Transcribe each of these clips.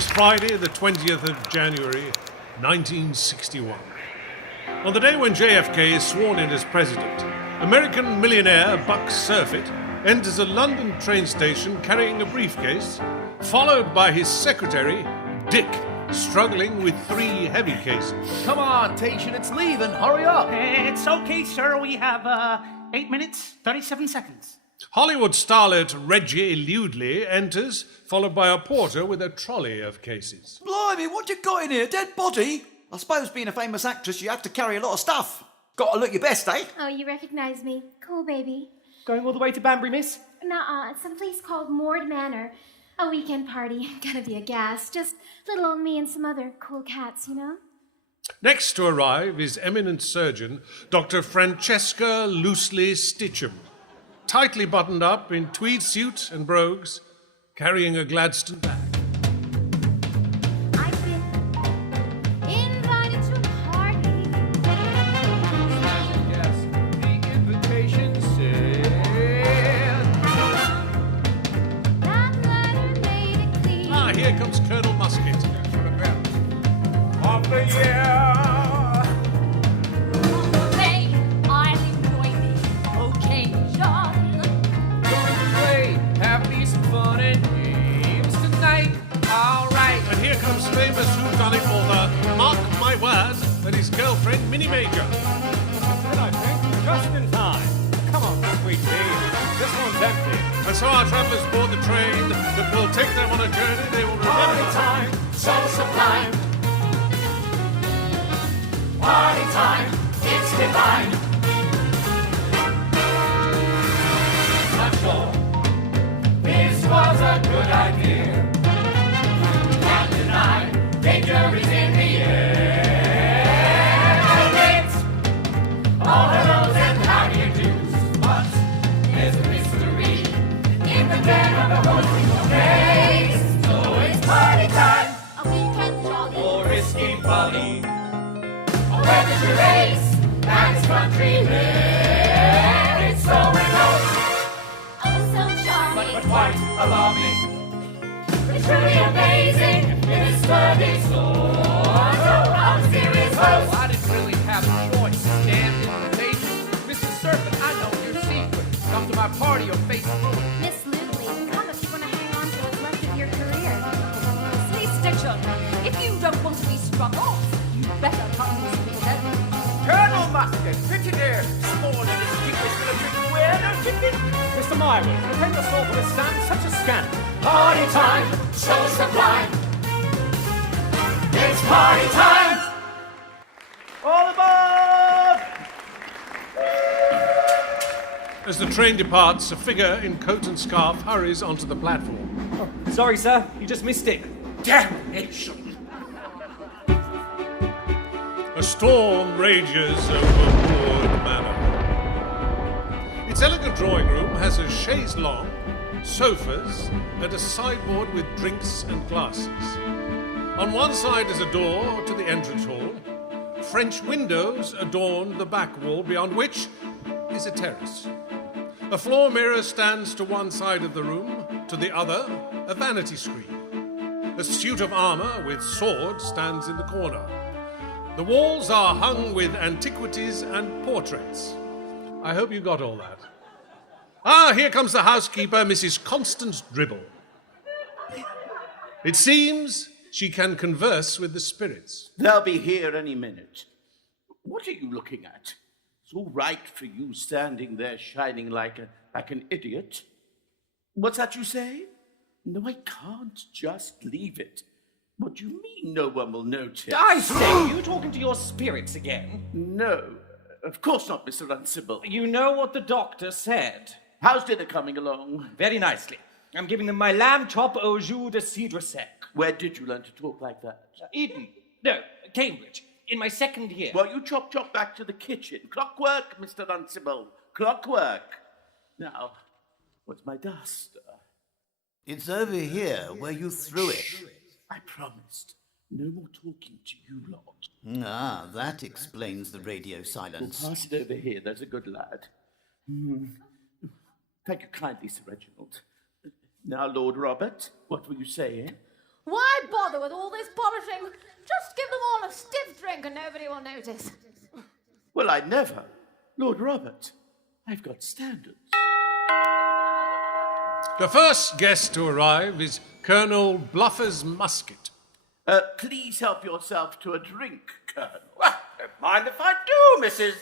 is Friday, the 20th of January, 1961. On the day when JFK is sworn in as president, American millionaire Buck Surfeit enters a London train station carrying a briefcase, followed by his secretary, Dick, struggling with 3 heavy cases. Come on, Tation, it's leaving. Hurry up. It's okay, sir. We have 8 minutes, 37 seconds. Hollywood starlet Reggie Ludley enters, followed by a porter with a trolley of cases. Blimey, what you got in here? Dead body? I suppose being a famous actress, you have to carry a lot of stuff. Got to look your best, eh? Oh, you recognize me. Cool, baby. Going all the way to Banbury, miss? Nuh-uh, it's some place called Mord Manor. A weekend party. Gonna be a gas. Just little old me and some other cool cats, you know? Next to arrive is eminent surgeon Dr. Francesca Loosely Stitcham, tightly buttoned up in tweed suit and brogues, carrying a Gladstone bag. I've been invited to a party. Yes, the invitation said. That letter made it clear. Ah, here comes Colonel Musket. Of the year. I'll enjoy the occasion. Going to play, have me some fun and games tonight. All right. And here comes famous whodunit author, mark my word, and his girlfriend, Minnie Major. And I think just in time. Come on, sweet pea. This one's empty. And so our travellers board the train that will take them on a journey they will remember. time, so sublime. Party time, it's divine. Not sure this was a good idea. Can't deny, danger is in the air. And it's all hellos and how-do-you-dos. But there's a mystery in the den of the hosting place. So it's party time, A weekend jolly. or risky folly. Whether you race, that's country live. It's so remote, Oh, so charming. but quite alarming. It's truly amazing in this sturdy store. So I'm serious host. I didn't really have a choice. Damn invitation. Mr. Serpent, I know your secret. Come to my party or face ruin. Miss Ludley, come if you want to hang on to what's left of your career. Say, Stitcher, if you don't want to be strung off, you better come to me then. Colonel Musket, sitting there, sworn in distinguished military wear, no chicken. Mr. Mywood, prepare yourself to withstand such a scandal. Party time, so sublime. It's party time. All aboard! As the train departs, a figure in coat and scarf hurries onto the platform. Sorry, sir, you just missed it. Damnation. A storm rages over Mord Manor. Its elegant drawing room has a chaise longue, sofas, and a sideboard with drinks and glasses. On one side is a door to the entrance hall. French windows adorn the back wall, beyond which is a terrace. A floor mirror stands to one side of the room, to the other, a vanity screen. A suit of armor with sword stands in the corner. The walls are hung with antiquities and portraits. I hope you got all that. Ah, here comes the housekeeper, Mrs. Constance Dribble. It seems she can converse with the spirits. They'll be here any minute. What are you looking at? It's all right for you standing there shining like an idiot. What's that you say? No, I can't just leave it. What do you mean no one will notice? I say, you talking to your spirits again? No, of course not, Mr. Runcible. You know what the doctor said. How's dinner coming along? Very nicely. I'm giving them my lamb chop au jus de cidre sec. Where did you learn to talk like that? Eden. No, Cambridge. In my second year. Well, you chop back to the kitchen. Clockwork, Mr. Runcible. Clockwork. Now, what's my duster? It's over here where you threw it. I promised. No more talking to you lot. Ah, that explains the radio silence. Pass it over here, there's a good lad. Thank you kindly, Sir Reginald. Now, Lord Robert, what were you saying? Why bother with all this polishing? Just give them all a stiff drink and nobody will notice. Well, I never. Lord Robert, I've got standards. The first guest to arrive is Colonel Bluffer's musket. Please help yourself to a drink, Colonel. Well, don't mind if I do, Mrs.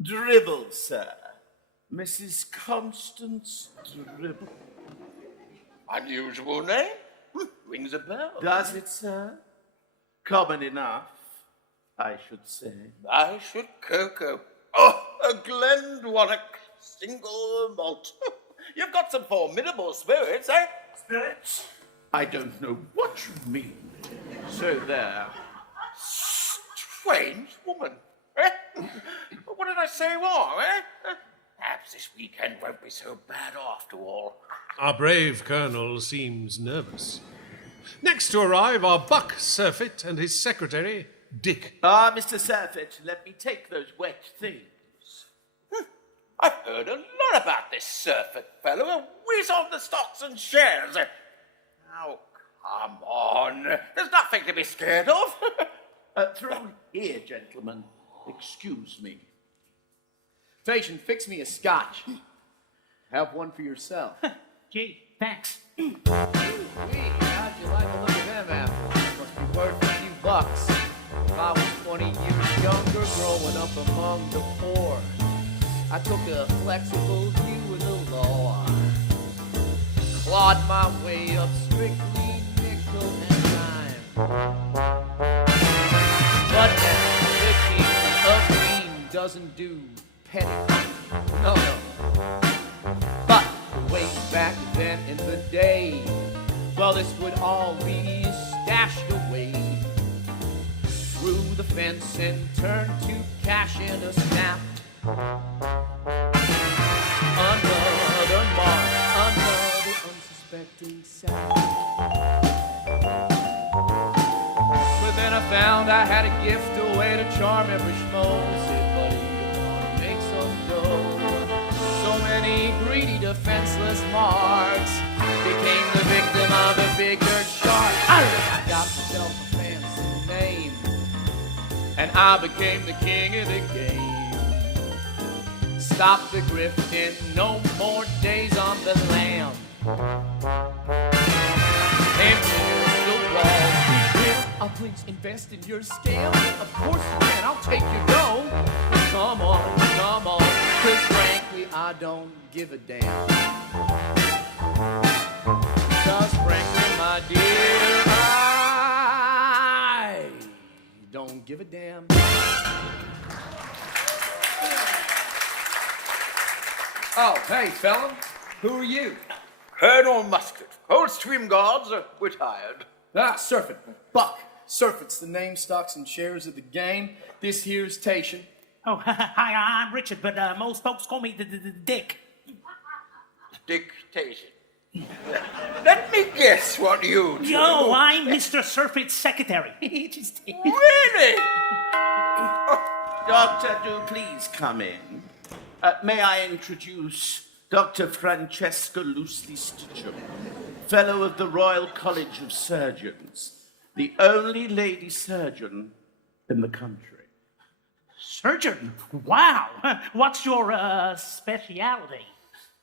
Dribble, sir. Mrs. Constance Dribble. Unusual name. Rings a bell. Does it, sir? Common enough, I should say. I should cocoa. Oh, a Glendwannock single malt. You've got some formidable spirits, eh? Spirits? I don't know what you mean. So there. Strange woman. Eh? What did I say wrong, eh? Perhaps this weekend won't be so bad after all. Our brave colonel seems nervous. Next to arrive are Buck Surfeit and his secretary, Dick. Ah, Mr. Surfeit, let me take those wet things. I've heard a lot about this Surfeit fellow, a whiz on the stocks and shares. Now, come on. There's nothing to be scared of. Through here, gentlemen. Excuse me. Station, fix me a scotch. Have one for yourself. Gee, thanks. How'd you like to look at them apples? Must be worth a few bucks. If I was 20 years younger, growing up among the poor, I took a flexible view of the law. Clawed my way up strictly nickel and dime. But the king of green doesn't do petty. No. But way back then in the day, well, this would all be stashed away through the fence and turned to cash in a snap. Another mark, another unsuspecting sound. But then I found I had a gift, a way to charm every schmo. Said, buddy, you wanna make some dough. So many greedy, defenseless marks became the victim of a big dirt shark. I got myself a fancy name, and I became the king of the game. Stop the grifting, no more days on the lam. And the walls, I'll please invest in your scale. Of course you can, I'll take your dough. Come on, cause frankly I don't give a damn. Cause frankly, my dear, I don't give a damn. Oh, hey, fella. Who are you? Colonel Musket. Coldstream Guards are retired. Ah, Surfeit. Buck. Surfeit's the name, stocks, and shares of the game. This here's Tation. Oh, hi, I'm Richard, but most folks call me the Dick. Dictation. Let me guess what you do. Yo, I'm Mr. Surfeit's secretary. Just... Really? Doctor, do please come in. May I introduce Dr. Francesca Loosely Stitcham, Fellow of the Royal College of Surgeons, the only lady surgeon in the country. Surgeon? Wow. What's your speciality?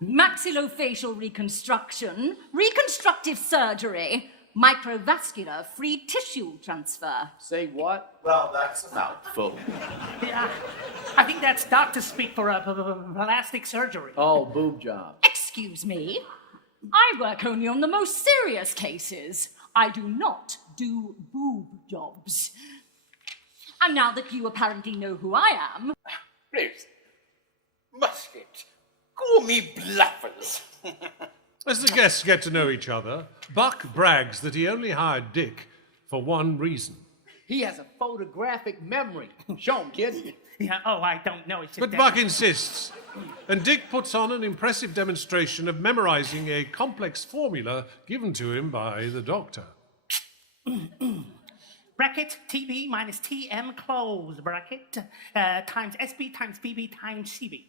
Maxillofacial reconstruction, reconstructive surgery, microvascular free tissue transfer. Say what? Well, that's a mouthful. Yeah, I think that's doctor speak for plastic surgery. Oh, boob job. Excuse me. I work only on the most serious cases. I do not do boob jobs. And now that you apparently know who I am... Please. Musket. Call me Bluffers. As the guests get to know each other, Buck brags that he only hired Dick for one reason. He has a photographic memory. Show him, kid. Yeah, oh, I don't know. It's just But Buck insists, and Dick puts on an impressive demonstration of memorizing a complex formula given to him by the doctor. Bracket TB minus TM close bracket times SB times BB times CB.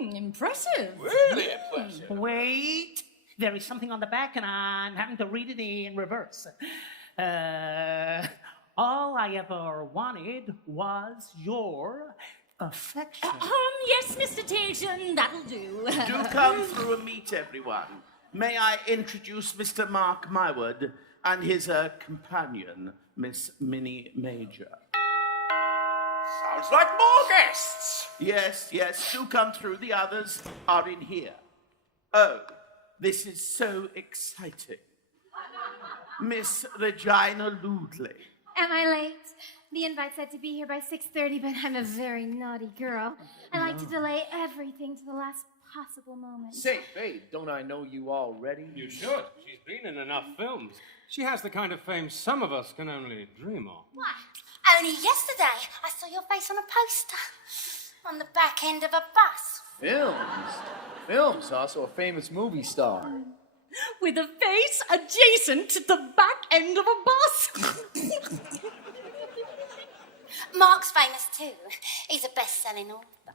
Impressive. Really impressive. Wait. There is something on the back, and I'm having to read it in reverse. All I ever wanted was your affection. Yes, Mr. Tatum, that'll do. Do come through and meet everyone. May I introduce Mr. Mark Mywood and his companion, Miss Minnie Major. Sounds like more guests. Yes, do come through. The others are in here. Oh, this is so exciting. Miss Regina Ludley. Am I late? The invite said to be here by 6:30, but I'm a very naughty girl. I like to delay everything to the last possible moment. Say, babe, don't I know you already? You should. She's been in enough films. She has the kind of fame some of us can only dream of. What? Only yesterday I saw your face on a poster on the back end of a bus. Films? I saw a famous movie star. With a face adjacent to the back end of a bus. Mark's famous too. He's a best-selling author.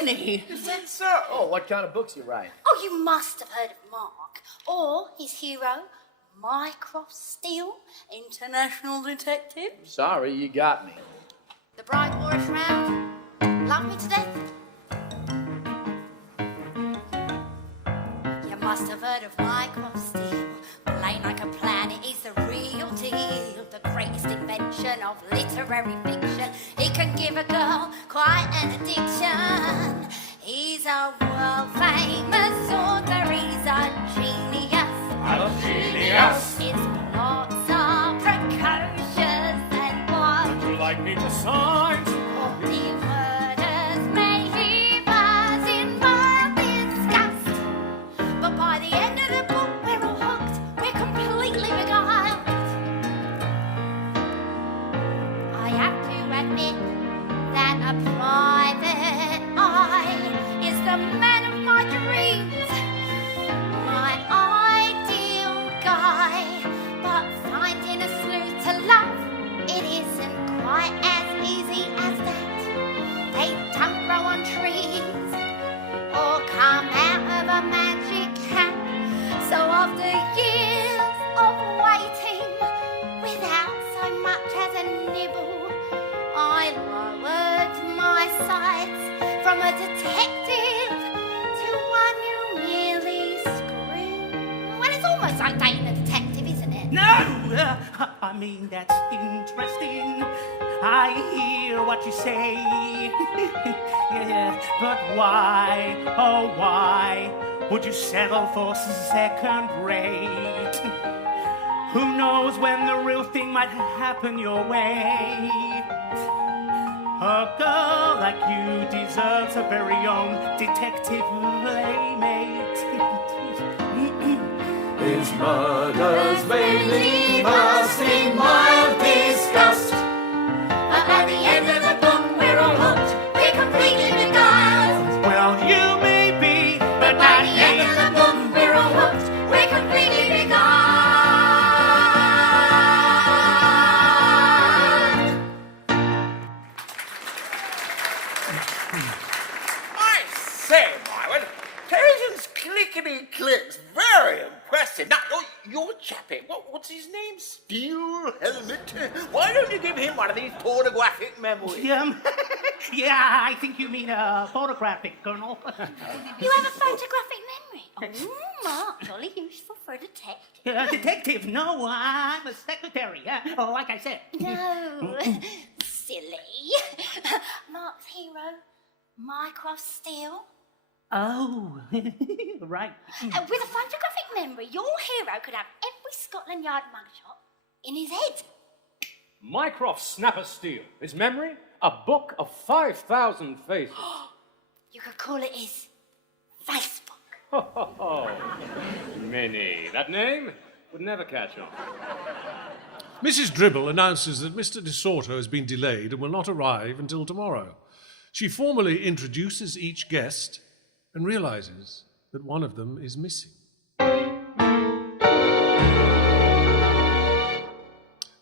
Really? Is that so? Oh, what kind of books you write? Oh, you must have heard of Mark. Or his hero, Mycroft Steele, international detective. Sorry, you got me. The bride wore a shroud. Love me to death. You must have heard of Mycroft Steele. Plain like a planet, he's the real deal. The greatest invention of literary fiction. He can give a girl quite an addiction. He's a world-famous author. He's a genius. A genius. His plots are precocious and wild. Would you like me to sign? The murders may leave us in mild disgust, but by the end of the book we're all hooked, we're completely beguiled. I have to admit that a private eye is the man of my dreams, my ideal guy, but finding a sleuth to love, it isn't quite as easy as that. They don't grow on trees or come out of a magic hat. So after years of waiting, without so much as a nibble, I lowered my sights from a detective to one who merely screams. Well, it's almost like dating a detective, isn't it? No! I mean, that's interesting. I hear what you say. Yeah, but why, oh why, would you settle for second rate? Who knows when the real thing might happen your way? A girl like you deserves a very own detective playmate. His murders may leave us in mild disgust, but by the end of the book we're all hooked, we're completely beguiled. Well, you may be, But by the end of the book we're all hooked, we're completely beguiled. I say, Mywood, Tatum's clickety-clicks very impressive. Now, your chappie, what's his name? Steel Helmet? Why don't you give him one of these pornographic memories? yeah, I think you mean photographic, Colonel. You have a photographic memory. Oh, Mark, jolly useful for a detective. Detective, no, I'm a secretary, like I said. No, silly. Mark's hero, Mycroft Steele. Oh, right. With a photographic memory, your hero could have every Scotland Yard mugshot in his head. Mycroft Snapper Steel. His memory? A book of 5,000 faces. You could call it his Facebook. Ho, ho, ho. Minnie. That name would never catch on. Mrs. Dribble announces that Mr. De Soto has been delayed and will not arrive until tomorrow. She formally introduces each guest and realizes that one of them is missing.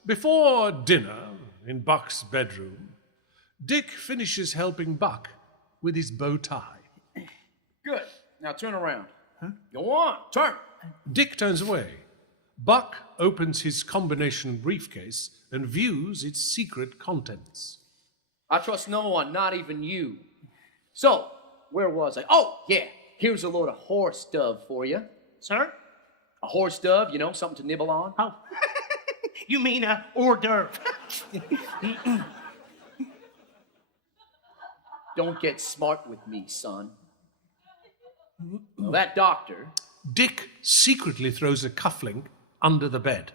Before dinner, in Buck's bedroom, Dick finishes helping Buck with his bow tie. Good. Now turn around. Huh? Go on, turn. Dick turns away. Buck opens his combination briefcase and views its secret contents. I trust no one, not even you. So, where was I? Oh, yeah. Here's a load of horse dove for you. Sir? A horse dove, you know, something to nibble on. Oh, you mean hors d'oeuvre. Don't get smart with me, son. Well, that doctor... Dick secretly throws a cufflink under the bed.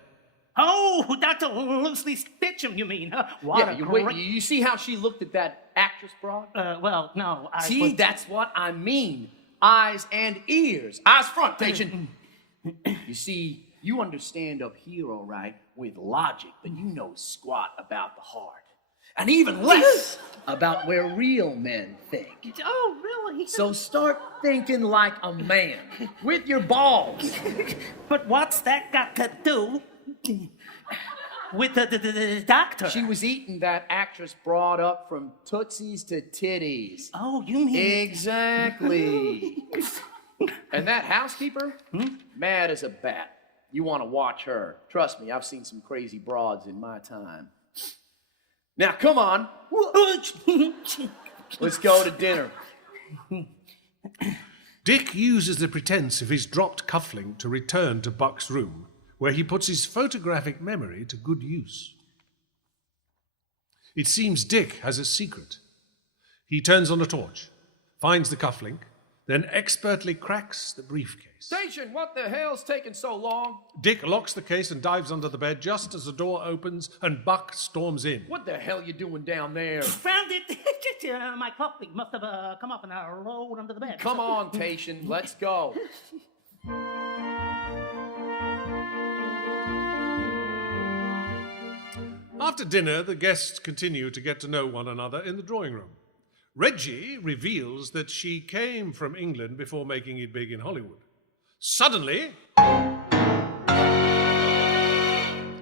Oh, Dr. Loosely Stitchum, you mean? What you see how she looked at that actress broad? Well, no, See, that's what I mean. Eyes and ears. Eyes front, patient. You see, you understand up here, all right, with logic, but you know squat about the heart. And even less about where real men think. Oh, really? So start thinking like a man, with your balls. But what's that got to do with the doctor? She was eating that actress broad up from tootsies to titties. Oh, you mean... Exactly. And that housekeeper, mad as a bat. You want to watch her. Trust me, I've seen some crazy broads in my time. Now, come on. Let's go to dinner. Dick uses the pretense of his dropped cufflink to return to Buck's room, where he puts his photographic memory to good use. It seems Dick has a secret. He turns on a torch, finds the cufflink, then expertly cracks the briefcase. Station, what the hell's taking so long? Dick locks the case and dives under the bed just as the door opens and Buck storms in. What the hell you doing down there? Found it. My cufflink must have come up and rolled under the bed. Come on, patient, let's go. After dinner, the guests continue to get to know one another in the drawing room. Reggie reveals that she came from England before making it big in Hollywood. Suddenly,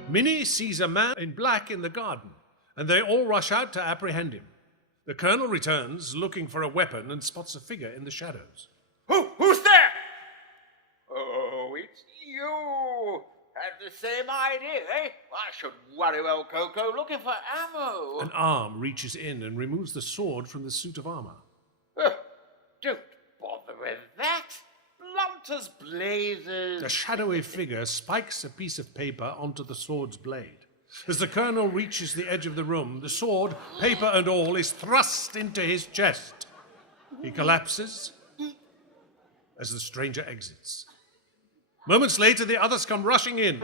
Minnie sees a man in black in the garden, and they all rush out to apprehend him. The colonel returns, looking for a weapon, and spots a figure in the shadows. Who's there? Oh, it's you. Had the same idea, eh? I should worry well, Coco, looking for ammo. An arm reaches in and removes the sword from the suit of armor. Don't bother with that. Blunt as blazes. A shadowy figure spikes a piece of paper onto the sword's blade. As the colonel reaches the edge of the room, the sword, paper and all, is thrust into his chest. He collapses as the stranger exits. Moments later, the others come rushing in.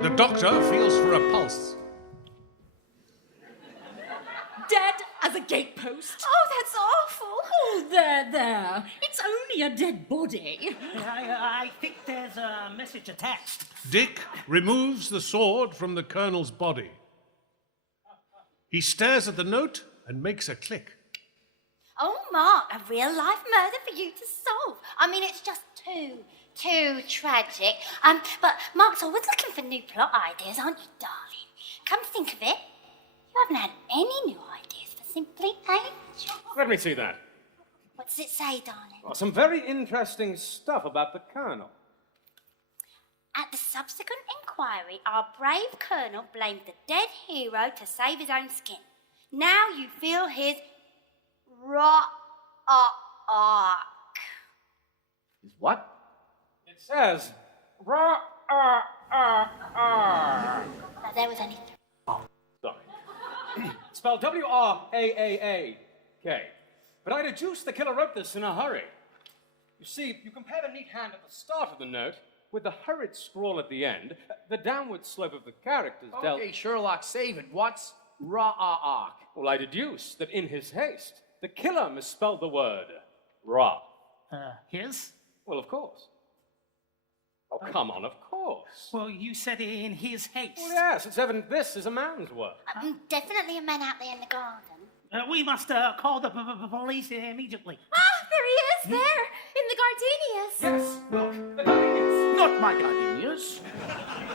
The doctor feels for a pulse. Dead as a gatepost. Oh, that's awful. Oh, there. It's only a dead body. I think there's a message attached. Dick removes the sword from the colonel's body. He stares at the note and makes a click. Oh, Mark, a real-life murder for you to solve. I mean, it's just too tragic. But Mark's always looking for new plot ideas, aren't you, darling? Come to think of it, you haven't had any new ideas for Simply Angel. Let me see that. What does it say, darling? Well, some very interesting stuff about the colonel. At the subsequent inquiry, our brave colonel blamed the dead hero to save his own skin. Now you feel his arc. Is what? It says, Now, there was only... Sorry. Spelled W-R-A-A-A-K. But I deduce the killer wrote this in a hurry. You see, you compare the neat hand at the start of the note with the hurried scrawl at the end. The downward slope of the characters dealt... Okay, Sherlock, save it. What's ra-arc? Well, I deduce that in his haste, the killer misspelled the word ra. His? Well, of course. Oh, come on, of course. Well, you said in his haste. Well, yes, it's evident this is a man's work. Definitely a man out there in the garden. We must call the police immediately. Ah, there he is, there, in the gardenias. Yes, look, the gardenias. Not my gardenias.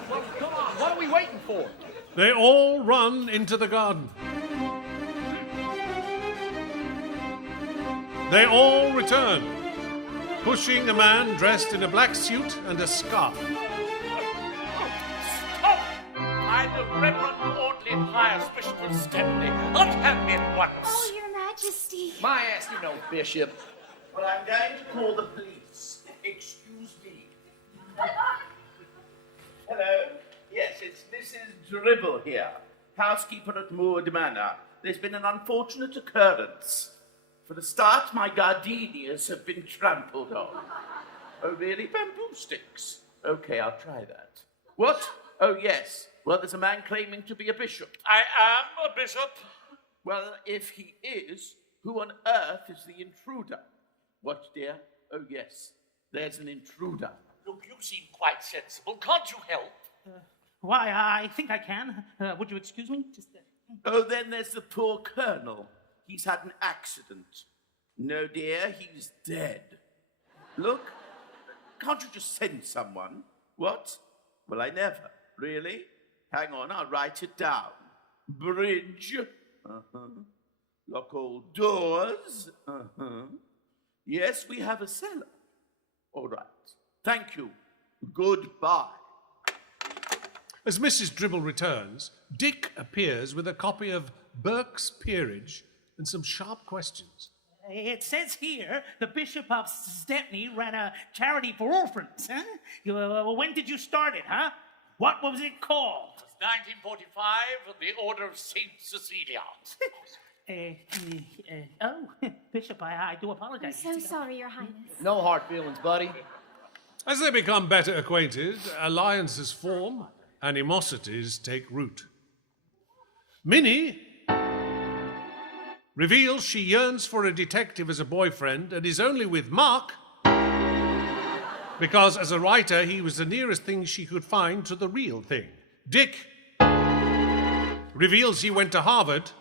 Well, come on, what are we waiting for? They all run into the garden. They all return. pushing a man dressed in a black suit and a scarf. Stop! I'm the Reverend Audley Pius, Bishop of Stepney. Unhand me at once. Oh, Your Majesty. My ass, you know, Bishop. Well, I'm going to call the police. Excuse me. Hello? Yes, it's Mrs. Dribble here, housekeeper at Moord Manor. There's been an unfortunate occurrence. For the start, my gardenias have been trampled on. Oh, really? Bamboo sticks? Okay, I'll try that. What? Oh, yes. Well, there's a man claiming to be a bishop. I am a bishop. Well, if he is, who on earth is the intruder? What, dear? Oh, yes. There's an intruder. Look, you seem quite sensible. Can't you help? Why, I think I can. Would you excuse me? Just. Oh, then there's the poor colonel. He's had an accident. No, dear, he's dead. Look, can't you just send someone? What? Well, I never. Really? Hang on, I'll write it down. Bridge. Lock all doors. Yes, we have a cellar. All right. Thank you. Goodbye. As Mrs. Dribble returns, Dick appears with a copy of Burke's Peerage and some sharp questions. It says here the Bishop of Stepney ran a charity for orphans, huh? When did you start it, huh? What was it called? It was 1945, the Order of St. Cecilia. Bishop, I do apologize. I'm so sorry, Your Highness. No hard feelings, buddy. As they become better acquainted, alliances form, animosities take root. Minnie reveals she yearns for a detective as a boyfriend and is only with Mark because, as a writer, he was the nearest thing she could find to the real thing. Dick reveals he went to Harvard,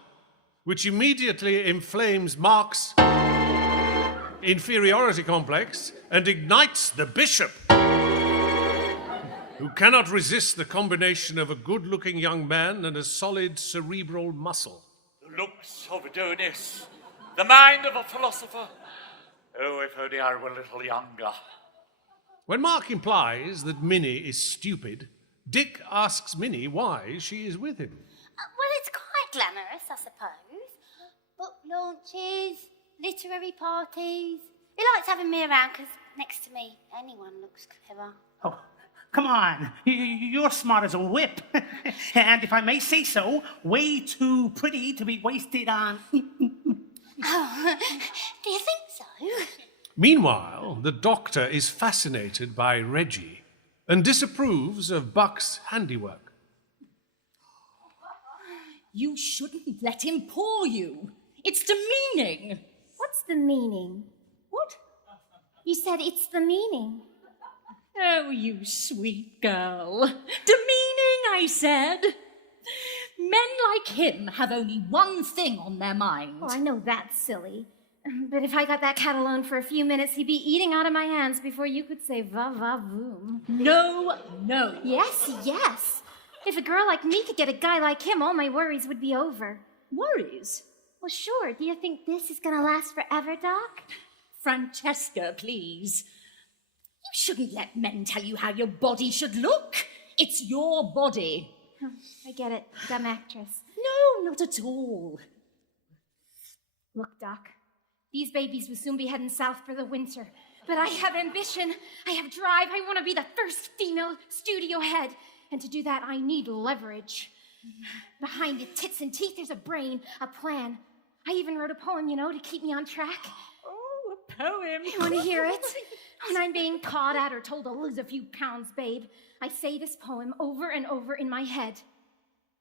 which immediately inflames Mark's inferiority complex and ignites the bishop, who cannot resist the combination of a good-looking young man and a solid cerebral muscle. The looks of Adonis, the mind of a philosopher. Oh, if only I were a little younger. When Mark implies that Minnie is stupid, Dick asks Minnie why she is with him. Well, it's quite glamorous, I suppose. Book launches, literary parties. He likes having me around because next to me, anyone looks clever. Oh, come on. You're smart as a whip. And if I may say so, way too pretty to be wasted on... Oh, do you think so? Meanwhile, the doctor is fascinated by Reggie and disapproves of Buck's handiwork. You shouldn't let him paw you. It's demeaning. What's the meaning? What? You said it's the meaning. Oh, you sweet girl. Demeaning, I said. Men like him have only one thing on their mind. Oh, I know that's silly. But if I got that cat alone for a few minutes, he'd be eating out of my hands before you could say va-va-voom. No, no. Yes, yes. If a girl like me could get a guy like him, all my worries would be over. Worries? Well, sure. Do you think this is gonna last forever, Doc? Francesca, please. You shouldn't let men tell you how your body should look. It's your body. I get it, dumb actress. No, not at all. Look, Doc, these babies will soon be heading south for the winter. But I have ambition, I have drive, I want to be the first female studio head. And to do that, I need leverage. Behind the tits and teeth, there's a brain, a plan. I even wrote a poem, to keep me on track. Oh, a poem. You want to hear it? When I'm being caught at or told to lose a few pounds, babe, I say this poem over and over in my head.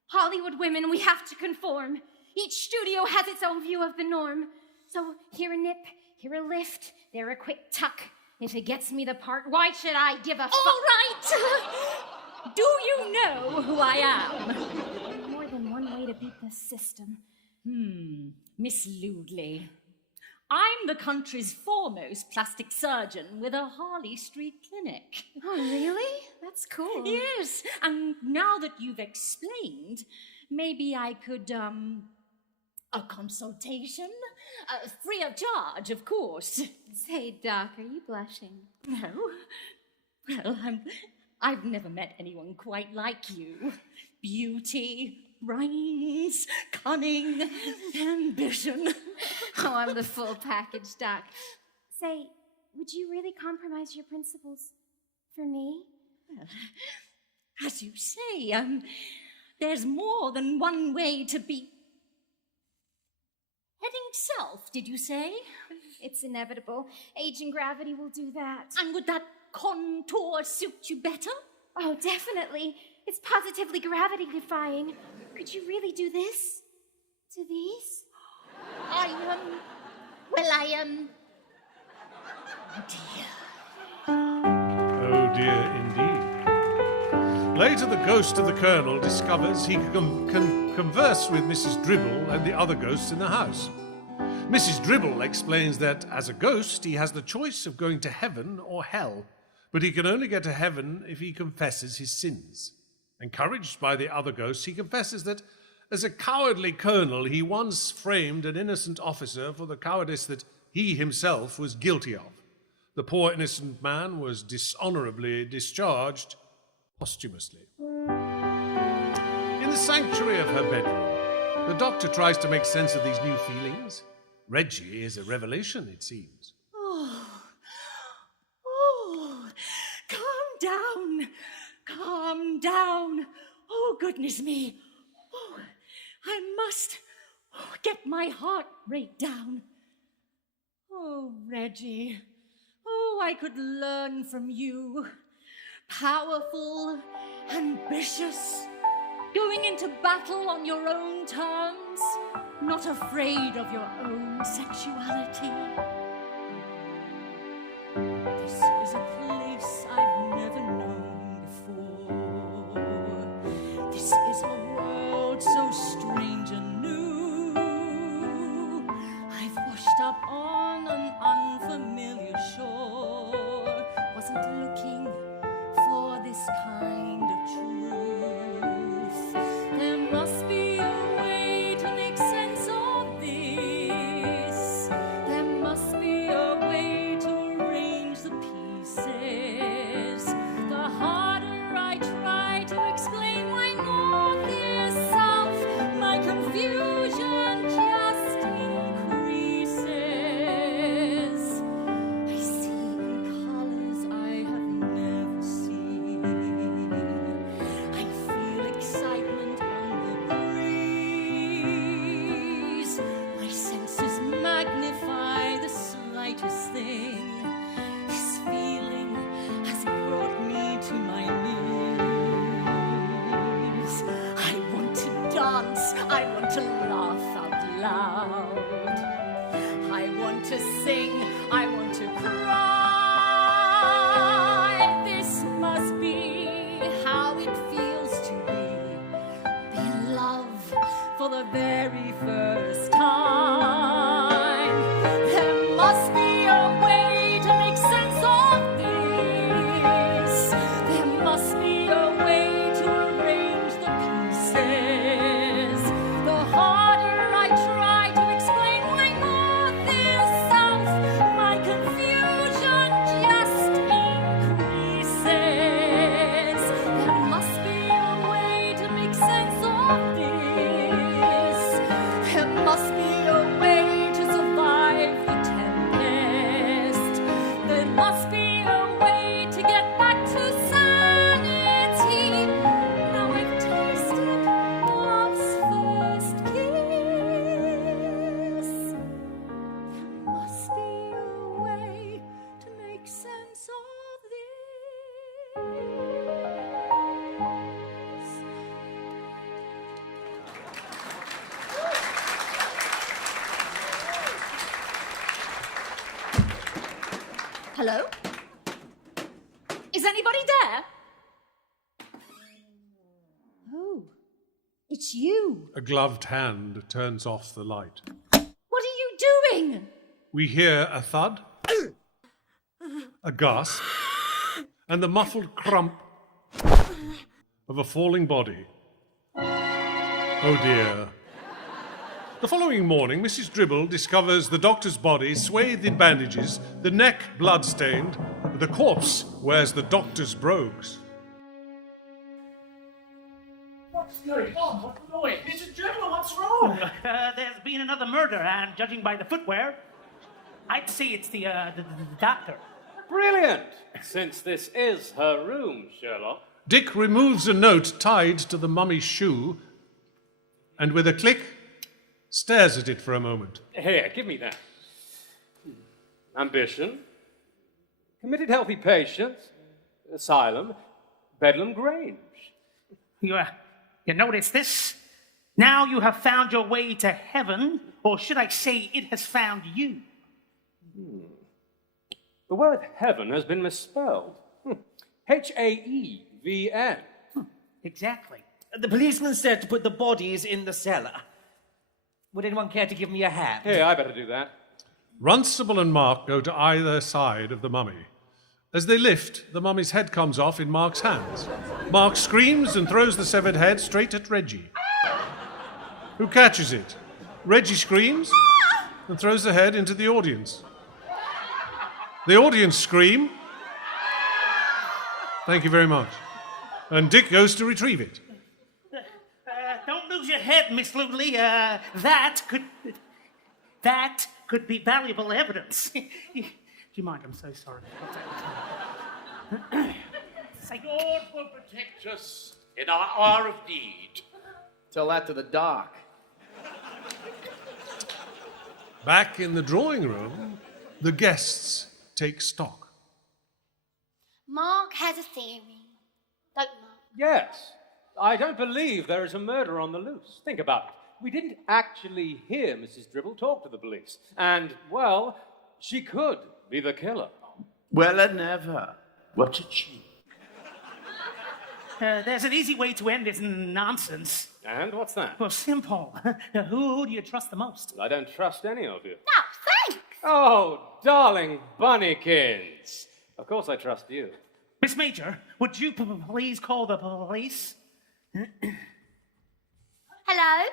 Hollywood women, we have to conform. Each studio has its own view of the norm. So here a nip, here a lift, there a quick tuck. If it gets me the part, why should I give a fuck? All right. Do you know who I am? More than one way to beat the system. Miss Ludley. I'm the country's foremost plastic surgeon with a Harley Street clinic. Oh, really? That's cool. Yes, and now that you've explained, maybe I could, A consultation? Free of charge, of course. Say, Doc, are you blushing? No. Well, I've never met anyone quite like you. Beauty, brains, cunning, ambition. Oh, I'm the full package, Doc. Say, would you really compromise your principles for me? Well, as you say, there's more than one way to be... Heading south, did you say? It's inevitable. Age and gravity will do that. And would that contour suit you better? Oh, definitely. It's positively gravity-defying. Could you really do this? To these? Oh dear, indeed. Later, the ghost of the Colonel discovers he can converse with Mrs. Dribble and the other ghosts in the house. Mrs. Dribble explains that, as a ghost, he has the choice of going to heaven or hell, but he can only get to heaven if he confesses his sins. Encouraged by the other ghosts, he confesses that, as a cowardly colonel, he once framed an innocent officer for the cowardice that he himself was guilty of. The poor innocent man was dishonorably discharged posthumously. In the sanctuary of her bedroom, the doctor tries to make sense of these new feelings. Reggie is a revelation, it seems. Calm down. Oh, goodness me. Oh, I must get my heart rate down. Oh, Reggie. Oh, I could learn from you. Powerful, ambitious, going into battle on your own terms, not afraid of your own sexuality. This is a place I've never known before. This is a world so strange and new. I've washed up on an unfamiliar shore. Wasn't looking for this kind of truth. There must be a way to make sense of this. There must be a way to arrange the pieces. The harder I try to explain why north is south, my confusion just increases. I see in colors I have never seen. I feel excitement on the breeze. My senses magnify the slightest thing. This feeling has brought me to my knees. I want to dance. I want to laugh out loud. I want to sing. I want to cry. This must be how it feels to be in love for the very first time. There must be a way to make sense of this. There must be a way to arrange the pieces. The harder I try to explain why north is south, my confusion just increases. There must be a way to make sense of this. There must be a way to survive the tempest. There must be a way to get back to sanity. Now I've tasted love's first kiss. There must be a way to make sense of this. Hello? Is anybody there? Oh, it's you. A gloved hand turns off the light. What are you doing? We hear a thud, a gasp, and the muffled crump of a falling body. Oh dear. The following morning, Mrs. Dribble discovers the doctor's body swathed in bandages, the neck blood-stained. The corpse wears the doctor's brogues. What's going on? What's the noise? Mrs. Dribble, what's wrong? There's been another murder, and judging by the footwear, I'd say it's the doctor. Brilliant! Since this is her room, Sherlock. Dick removes a note tied to the mummy's shoe, and with a click, stares at it for a moment. Here, give me that. Ambition, committed healthy patients, asylum, Bedlam Grange. You notice this? Now you have found your way to heaven, or should I say it has found you? The word heaven has been misspelled. Haevn. Exactly. The policeman said to put the bodies in the cellar. Would anyone care to give me a hand? Here, I better do that. Runcible and Mark go to either side of the mummy. As they lift, the mummy's head comes off in Mark's hands. Mark screams and throws the severed head straight at Reggie, who catches it. Reggie screams and throws the head into the audience. The audience scream. Thank you very much. And Dick goes to retrieve it. Don't lose your head, Miss Lutley. That could be valuable evidence. Do you mind? I'm so sorry. God will protect us in our hour of need. Tell that to the doc. Back in the drawing room, the guests take stock. Mark has a theory, don't Mark? Yes. I don't believe there is a murder on the loose. Think about it. We didn't actually hear Mrs. Dribble talk to the police. And, well, she could be the killer. Well, and never. What a cheek. There's an easy way to end this nonsense. And what's that? Well, simple. Who do you trust the most? I don't trust any of you. No, thanks. Oh, darling bunnykins. Of course I trust you. Miss Major, would you please call the police? Hello?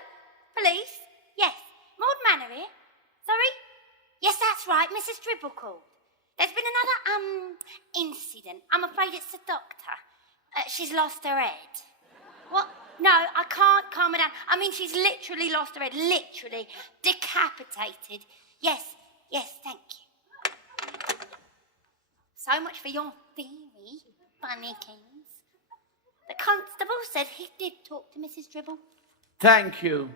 Police? Yes. Maud Manor here? Sorry? Yes, that's right. Mrs. Dribble called. There's been another, incident. I'm afraid it's the doctor. She's lost her head. What? No, I can't calm her down. I mean, she's literally lost her head. Literally. Decapitated. Yes, thank you. So much for your theory, bunnykins. The constable said he did talk to Mrs. Dribble. Thank you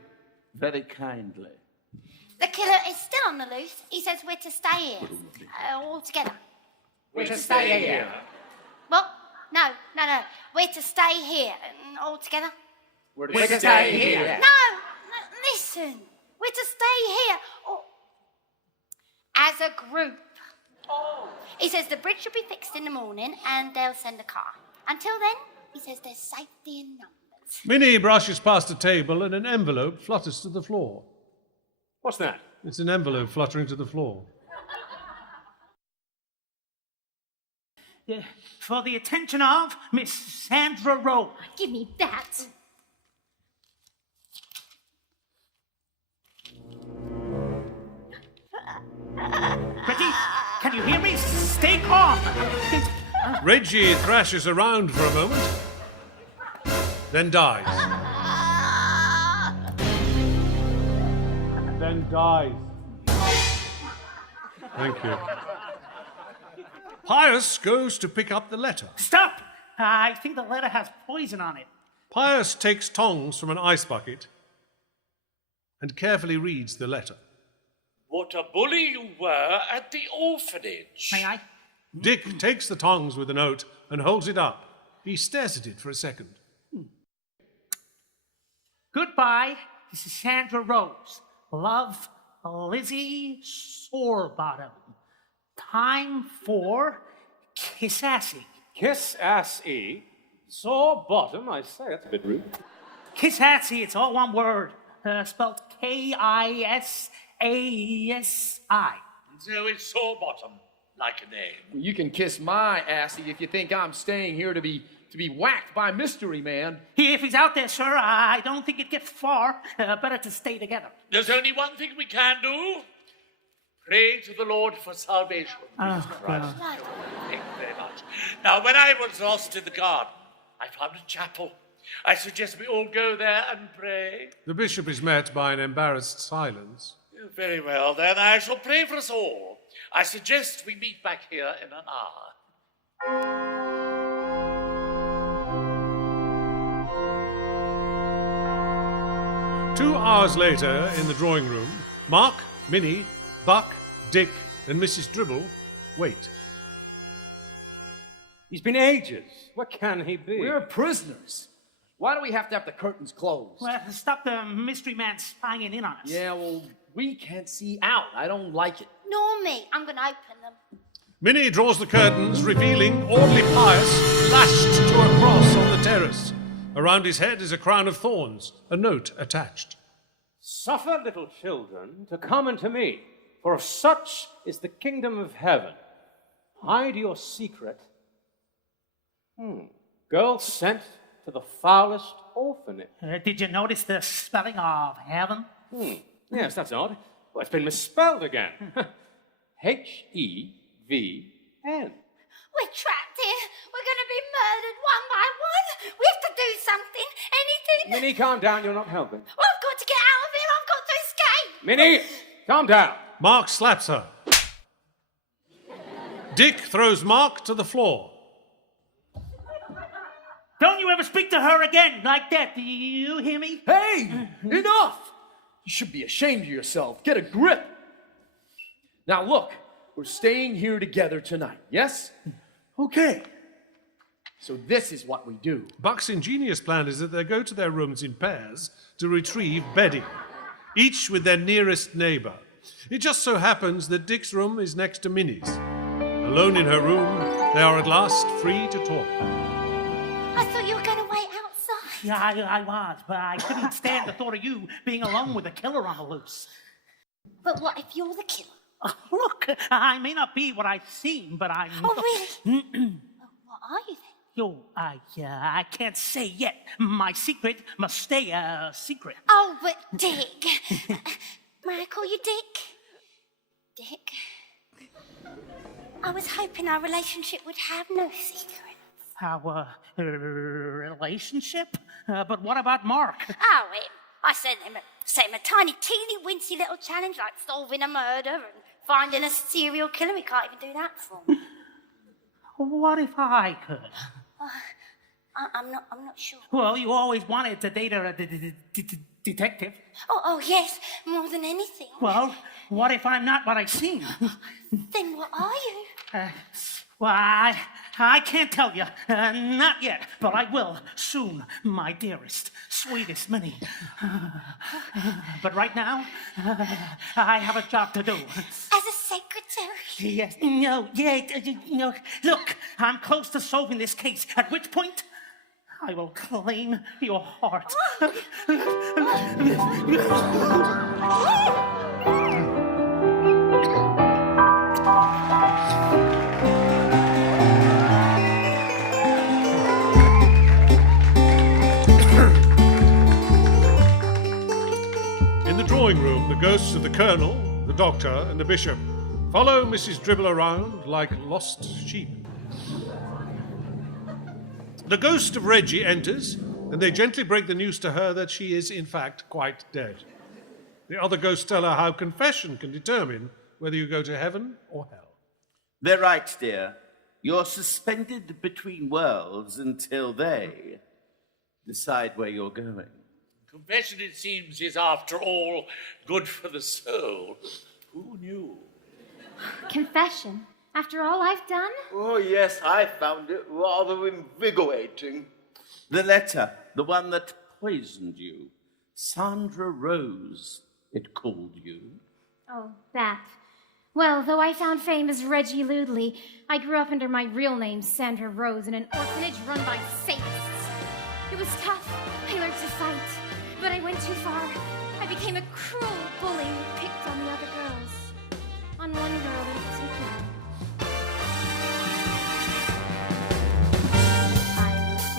very kindly. The killer is still on the loose. He says we're to stay here, all together. We're to stay here. What? No. We're to stay here, all together. We're to stay here. No, listen. We're to stay here, as a group. Oh. He says the bridge should be fixed in the morning and they'll send a car. Until then, he says there's safety in numbers. Minnie brushes past a table and an envelope flutters to the floor. What's that? It's an envelope fluttering to the floor. For the attention of Miss Sandra Rose. Give me that. Reggie, can you hear me? Stay calm. Reggie thrashes around for a moment, then dies. Then dies. Thank you. Pius goes to pick up the letter. Stop! I think the letter has poison on it. Pius takes tongs from an ice bucket and carefully reads the letter. What a bully you were at the orphanage. May I? Dick takes the tongs with the note and holds it up. He stares at it for a second. Goodbye, this is Sandra Rose. Love, Lizzie Sorebottom. Time for Kiss-Assy. Kiss-Ass-E? Sore bottom, I say. That's a bit rude. Kiss-Assy, it's all one word. Spelled Kisasi. So it's sore bottom, like a name. Well, you can kiss my assy if you think I'm staying here to be to be whacked by Mystery Man. If he's out there, sir, I don't think it gets far. Better to stay together. There's only one thing we can do. Pray to the Lord for salvation. Oh, well. Thank you very much. Now, when I was lost in the garden, I found a chapel. I suggest we all go there and pray. The bishop is met by an embarrassed silence. Very well, then. I shall pray for us all. I suggest we meet back here in an hour. 2 hours later, in the drawing room, Mark, Minnie, Buck, Dick, and Mrs. Dribble wait. He's been ages. What can he be? We're prisoners. Why do we have to have the curtains closed? Well, stop the mystery man spying in on us. Yeah, well, we can't see out. I don't like it. Nor me. I'm going to open them. Minnie draws the curtains, revealing Audley Pius lashed to a cross on the terrace. Around his head is a crown of thorns, a note attached. Suffer little children to come unto me, for of such is the kingdom of heaven. Hide your secret. Girl sent to the foulest orphanage. Did you notice the spelling of heaven? Yes, that's odd. Well, it's been misspelled again. H-E-V-N. We're trapped here. We're going to be murdered one by one. We have to do something. Anything. Minnie, calm down. You're not helping. Well, I've got to get out of here. I've got to escape. Minnie, calm down. Mark slaps her. Dick throws Mark to the floor. Don't you ever speak to her again like that. Do you hear me? Hey, enough. You should be ashamed of yourself. Get a grip. Now, look, we're staying here together tonight, yes? Okay. So this is what we do. Buck's ingenious plan is that they go to their rooms in pairs to retrieve bedding, each with their nearest neighbour. It just so happens that Dick's room is next to Minnie's. Alone in her room, they are at last free to talk. I thought you were going to wait outside. Yeah, I was, but I couldn't stand the thought of you being alone with a killer on the loose. But what if you're the killer? Look, I may not be what I seem, but I'm... Oh, really? What are you then? Yo, I can't say yet. My secret must stay a secret. Oh, but Dick. May I call you Dick? Dick? I was hoping our relationship would have no secrets. Our relationship? But what about Mark? Oh, I sent him a tiny, teeny, wincy little challenge like solving a murder and finding a serial killer. He can't even do that for me. What if I could? I'm not sure. Well, you always wanted to date a detective. Oh, yes, more than anything. Well, what if I'm not what I seem? Then what are you? Well, I can't tell you. Not yet, but I will soon, my dearest, sweetest Minnie. But right now, I have a job to do. As a secretary? Yes, no, look, I'm close to solving this case, at which point I will claim your heart. In the drawing room, the ghosts of the colonel, the doctor, and the bishop follow Mrs. Dribble around like lost sheep. The ghost of Reggie enters, and they gently break the news to her that she is, in fact, quite dead. The other ghosts tell her how confession can determine whether you go to heaven or hell. They're right, dear. You're suspended between worlds until they decide where you're going. Confession, it seems, is, after all, good for the soul. Who knew? Confession? After all I've done? Oh, yes, I found it rather invigorating. The letter, the one that poisoned you. Sandra Rose, it called you. Oh, that. Well, though I found fame as Reggie Ludley, I grew up under my real name, Sandra Rose, in an orphanage run by Satanists. It was tough. I learned to fight. But I went too far. I became a cruel bully who picked on the other girls. On one girl in particular. I was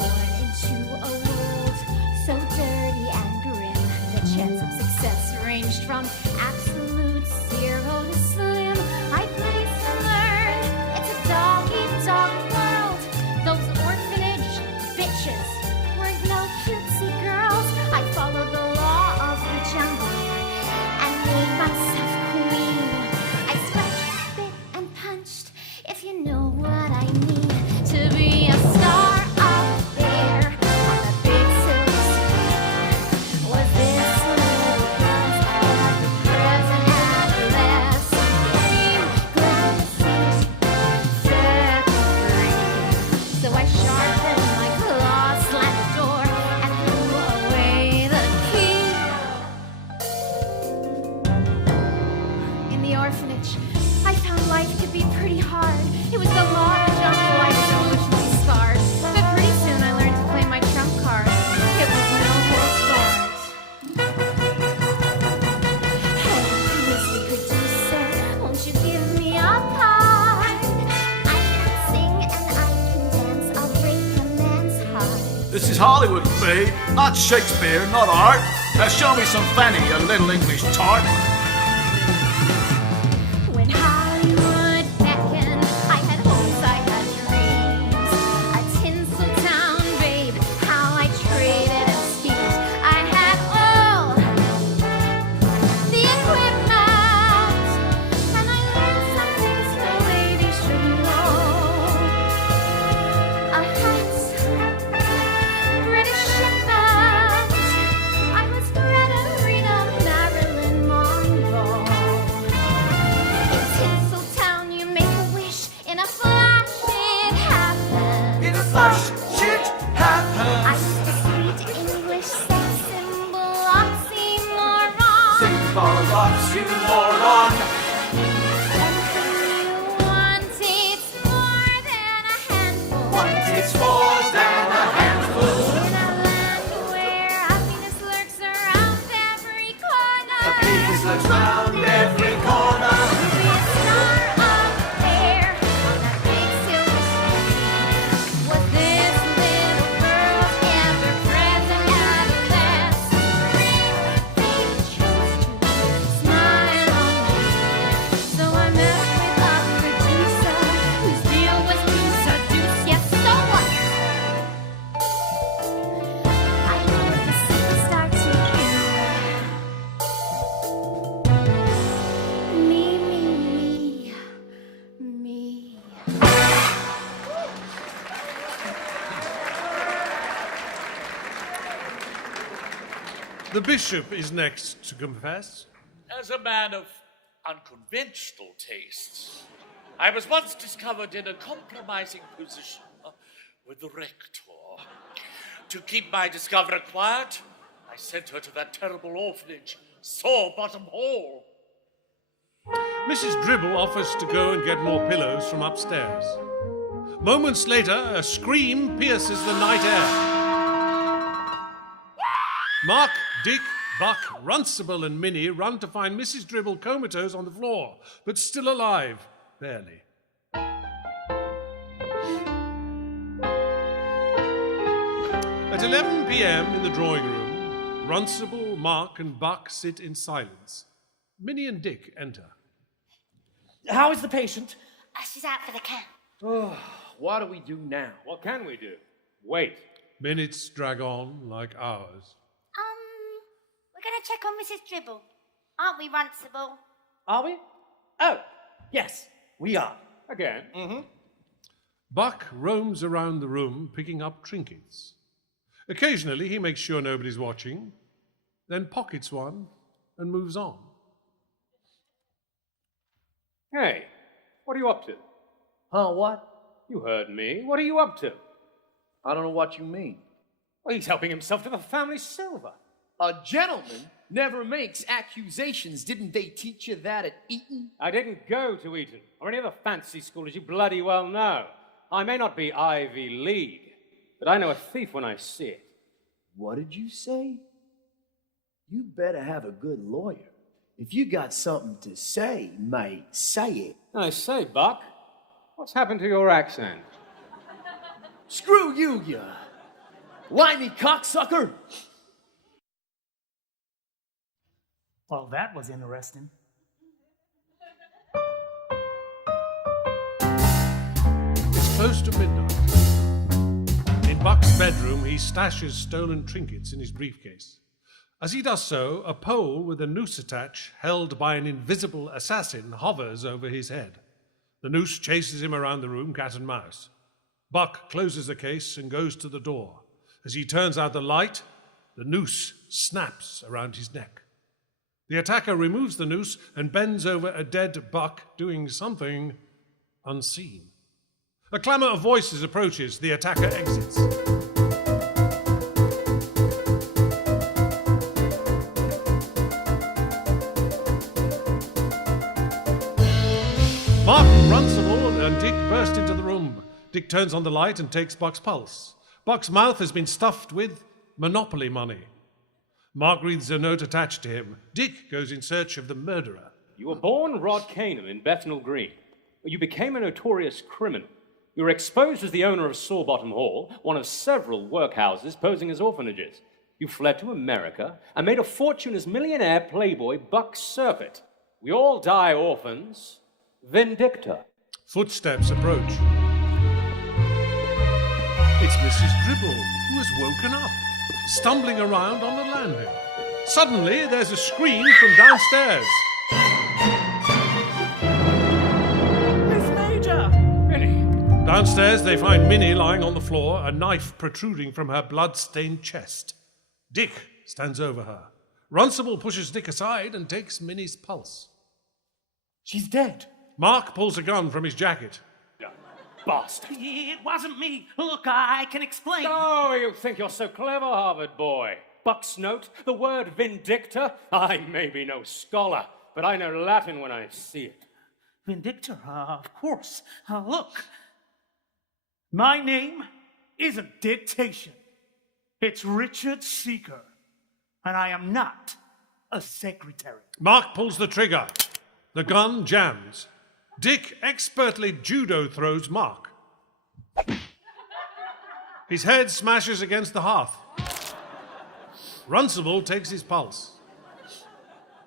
changed from absolute zero to slim. I place to learn. It's a dog-eat-dog world. Those orphanage bitches were no cutesy girls. I followed the law of the jungle and made myself queen. I scratched, bit, and punched, if you know what I mean. To be a star up there on the big silver screen was this little girl's ever-present adolescent dream. Glasses set free. So I sharpened my claws, slammed the door, and threw away the key. In the orphanage, I found life could be pretty hard. It was the large life emotionally scarred. But pretty soon I learned to play my trump card. It was no holds barred. Hey, Mr. Producer, won't you give me a part? I can sing and I can dance. I'll break a man's heart. This is Hollywood, babe. Not Shakespeare, not art. Now show me some Fanny, you little English tart. When Hollywood beckoned, I had hopes, I had dreams. A tinsel town, babe, how I traded and schemed. I had all the equipment, and I learned some things the ladies should know. A hat, British shipment. I was Greta, Rita, Marilyn Monroe. In Tinseltown, you make a wish. In a flash, it happens. In a flash, shit I happens. used to speak English, sex symbol, oxymoron. Symbol oxymoron. Anything you want, it's more than a handful. It's more than a handful. In a land where happiness lurks around every corner. Peace looks round every corner. Be a star up there on that big silver screen. Was this little girl's ever-present adolescent dream? Fate chose to smile on me, so I met with a producer whose deal was to seduce. Yes, so what? I want the superstar to me, me, me. The bishop is next to confess. As a man of unconventional tastes, I was once discovered in a compromising position with the rector. To keep my discoverer quiet, I sent her to that terrible orphanage, Sore Bottom Hall. Mrs. Dribble offers to go and get more pillows from upstairs. Moments later, a scream pierces the night air. Mark, Dick, Buck, Runcible, and Minnie run to find Mrs. Dribble comatose on the floor, but still alive, barely. At 11 p.m. in the drawing room, Runcible, Mark, and Buck sit in silence. Minnie and Dick enter. How is the patient? She's out for the count. Oh, what do we do now? What can we do? Wait. Minutes drag on like hours. We're going to check on Mrs. Dribble. Aren't we, Runcible? Are we? Oh, yes, we are. Again? Mm-hmm. Buck roams around the room picking up trinkets. Occasionally he makes sure nobody's watching, then pockets one and moves on. Hey, what are you up to? Huh, what? You heard me. What are you up to? I don't know what you mean. Well, he's helping himself to the family silver. A gentleman never makes accusations. Didn't they teach you that at Eton? I didn't go to Eton or any other fancy school, as you bloody well know. I may not be Ivy League, but I know a thief when I see it. What did you say? You better have a good lawyer. If you got something to say, mate, say it. I say, Buck, what's happened to your accent? Screw you, you whiny cocksucker! Well, that was interesting. It's close to midnight. In Buck's bedroom, he stashes stolen trinkets in his briefcase. As he does so, a pole with a noose attached, held by an invisible assassin, hovers over his head. The noose chases him around the room, cat and mouse. Buck closes the case and goes to the door. As he turns out the light, the noose snaps around his neck. The attacker removes the noose and bends over a dead Buck, doing something unseen. A clamour of voices approaches. The attacker exits. Mark, Runcible, and Dick burst into the room. Dick turns on the light and takes Buck's pulse. Buck's mouth has been stuffed with Monopoly money. Mark reads a note attached to him. Dick goes in search of the murderer. You were born Rod Canham in Bethnal Green. You became a notorious criminal. You were exposed as the owner of Sawbottom Hall, one of several workhouses posing as orphanages. You fled to America and made a fortune as millionaire playboy Buck Surfeit. We all die orphans. Vindicta. Footsteps approach. It's Mrs. Dribble, who has woken up, stumbling around on the landing. Suddenly, there's a scream from downstairs. Miss Major! Minnie. Downstairs, they find Minnie lying on the floor, a knife protruding from her blood-stained chest. Dick stands over her. Runcible pushes Dick aside and takes Minnie's pulse. She's dead. Mark pulls a gun from his jacket. Bastard. It wasn't me. Look, I can explain. Oh, you think you're so clever, Harvard boy. Buck's note, the word vindicta. I may be no scholar, but I know Latin when I see it. Vindicta, of course. Look, my name isn't dictation. It's Richard Seeker, and I am not a secretary. Mark pulls the trigger. The gun jams. Dick expertly judo throws Mark. His head smashes against the hearth. Runcible takes his pulse.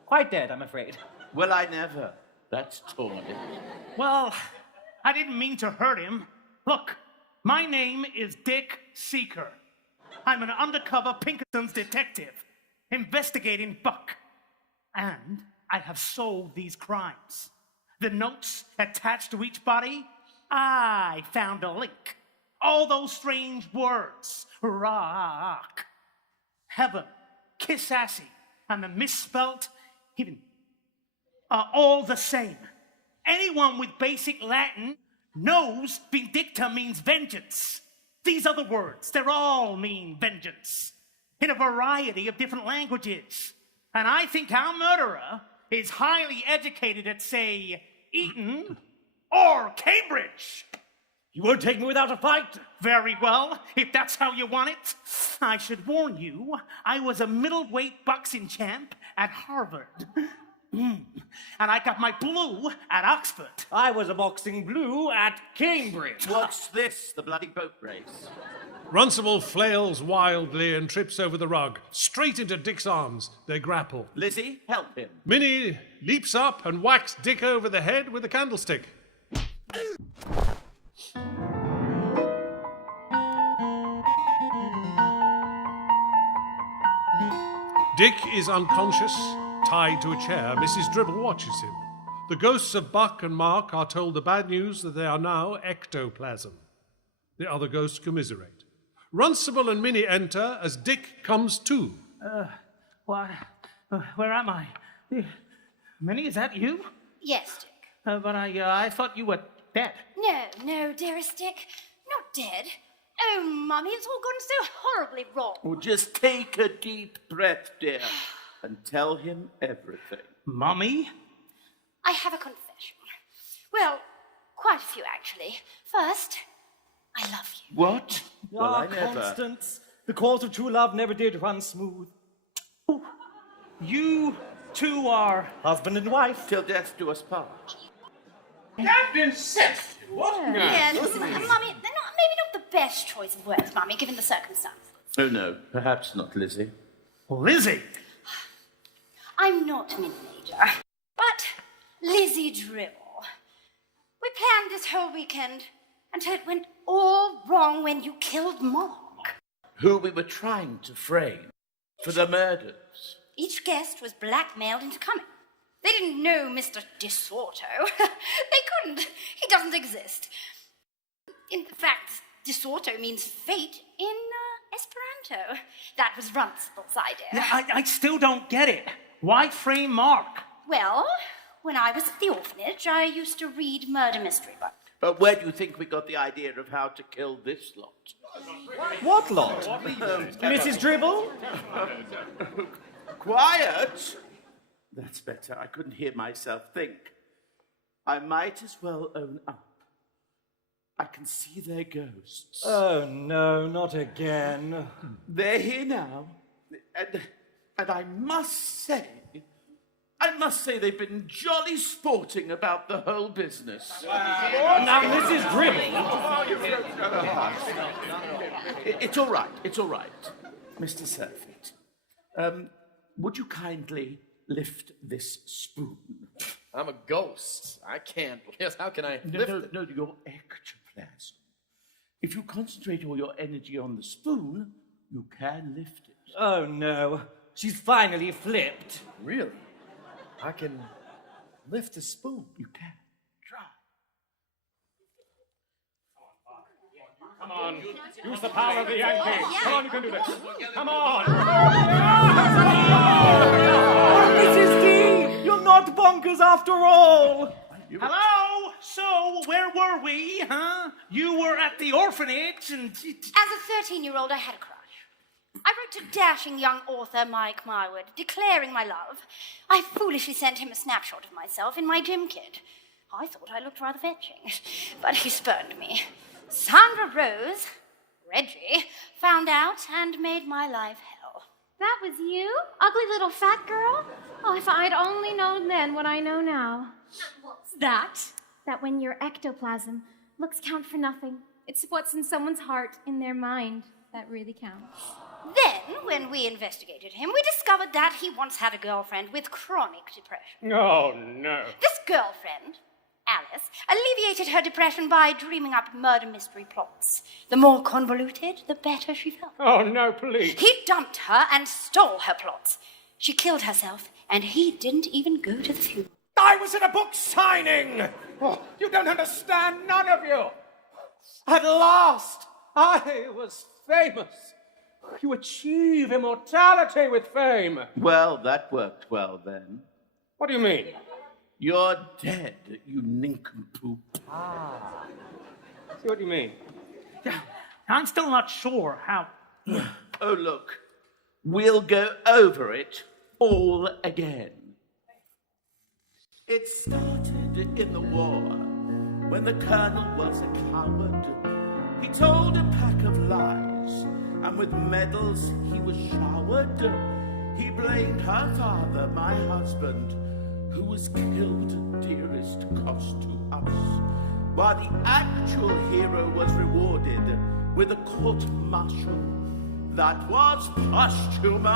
Quite dead, I'm afraid. Well, I never. That's tawny. Well, I didn't mean to hurt him. Look, my name is Dick Seeker. I'm an undercover Pinkerton's detective, investigating Buck. And I have solved these crimes. The notes attached to each body, I found a link. All those strange words, rock, heaven, kiss-assy, and the misspelt hidden, are all the same. Anyone with basic Latin knows vindicta means vengeance. These other words, they all mean vengeance in a variety of different languages. And I think our murderer is highly educated at, say, Eton or Cambridge. You won't take me without a fight? Very well, if that's how you want it. I should warn you, I was a middleweight boxing champ at Harvard. And I got my blue at Oxford. I was a boxing blue at Cambridge. What's this? The bloody boat race? Runcible flails wildly and trips over the rug. Straight into Dick's arms, they grapple. Lizzie, help him. Minnie leaps up and whacks Dick over the head with a candlestick. Dick is unconscious, tied to a chair. Mrs. Dribble watches him. The ghosts of Buck and Mark are told the bad news that they are now ectoplasm. The other ghosts commiserate. Runcible and Minnie enter as Dick comes to. Why, where am I? Minnie, is that you? Yes, Dick. But I thought you were dead. No, dearest Dick. Not dead. Oh, Mummy, it's all gone so horribly wrong. Oh, just take a deep breath, dear, and tell him everything. Mummy? I have a confession. Well, quite a few, actually. First, I love you. What? Well, I never. Constance, the course of true love never did run smooth. Ooh, you two are husband and wife. Till death do us part. Captain Seth, what? Yeah, listen, Mummy, they're maybe not the best choice of words, Mummy, given the circumstances. Oh, no, perhaps not, Lizzie. Lizzie. I'm not Min Major, but Lizzie Dribble. We planned this whole weekend until it went all wrong when you killed Mark. Who we were trying to frame for the murders. Each guest was blackmailed into coming. They didn't know Mr. DeSorto. They couldn't. He doesn't exist. In fact, DeSorto means fate in Esperanto. That was Runsell's idea. Yeah, I still don't get it. Why frame Mark? Well, when I was at the orphanage, I used to read murder mystery books. But where do you think we got the idea of how to kill this lot? What lot? Mrs. Dribble? Quiet! That's better. I couldn't hear myself think. I might as well own up. I can see their ghosts. Oh, no, not again. They're here now. And I must say they've been jolly sporting about the whole business. Now, Mrs. Dribble. It's all right. Mr. Surfeit, would you kindly lift this spoon? I'm a ghost. I can't. Yes, how can I lift it? No, your ectoplasm. If you concentrate all your energy on the spoon, you can lift it. Oh, no. She's finally flipped. Really? I can lift a spoon. You can. Try. Come on. Use the power of the Yankee. Come on, you can do this. Come on. Oh, Mrs. D, you're not bonkers after all. Hello? So, where were we, huh? You were at the orphanage and... As a 13-year-old, I had a crush. I wrote to dashing young author Mike Marwood, declaring my love. I foolishly sent him a snapshot of myself in my gym kit. I thought I looked rather fetching, but he spurned me. Sandra Rose, Reggie, found out and made my life hell. That was you? Ugly little fat girl? Oh, if I'd only known then what I know now. What's That when your ectoplasm looks count for nothing. It's what's in someone's heart, in their mind, that really counts. Then, when we investigated him, we discovered that he once had a girlfriend with chronic depression. Oh, no. This girlfriend, Alice, alleviated her depression by dreaming up murder mystery plots. The more convoluted, the better she felt. Oh, no, please. He dumped her and stole her plots. She killed herself, and he didn't even go to the funeral. I was at a book signing! Oh, you don't understand, none of you! At last, I was famous. You achieve immortality with fame. Well, that worked well then. What do you mean? You're dead, you nincompoop. See what you mean? Yeah, I'm still not sure how... Oh, look. We'll go over it all again. It started in the war, when the colonel was a coward. He told a pack of lies, and with medals he was showered. He blamed her father, my husband, who was killed, dearest cost to us, while the actual hero was rewarded with a court-martial that was posthumous.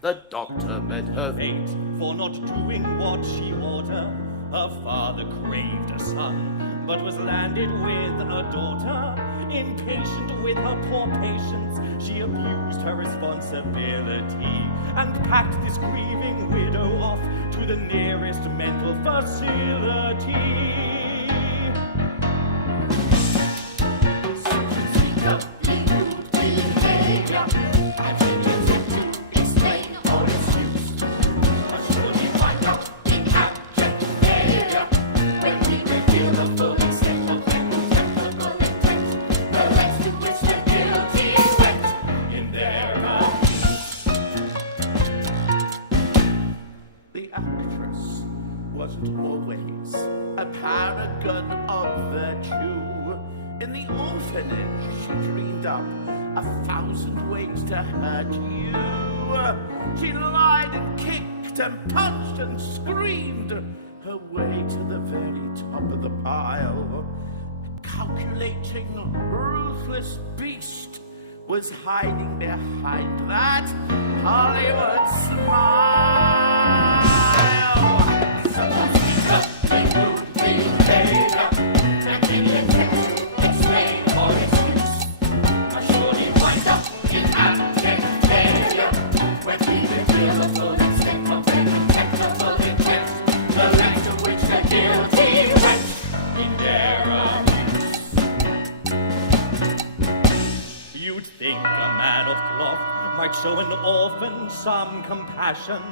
The doctor met her fate For not doing what she ordered. Her father craved a son, but was landed with a daughter. Impatient with her poor patience, she abused her responsibility and packed this grieving widow off to the nearest mental facility. orphanage, she dreamed up 1,000 ways to hurt you. She lied and kicked and punched and screamed her way to the very top of the pile. A calculating, ruthless beast was hiding behind that Hollywood smile. You'd think a man of cloth might show an orphan some compassion,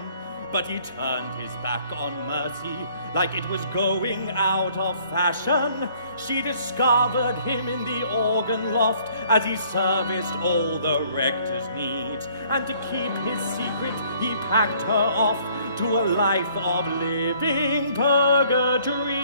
but he turned his back on mercy like it was going out of fashion. She discovered him in the organ loft as he serviced all the rector's needs, and to keep his secret he packed her off to a life of living purgatory.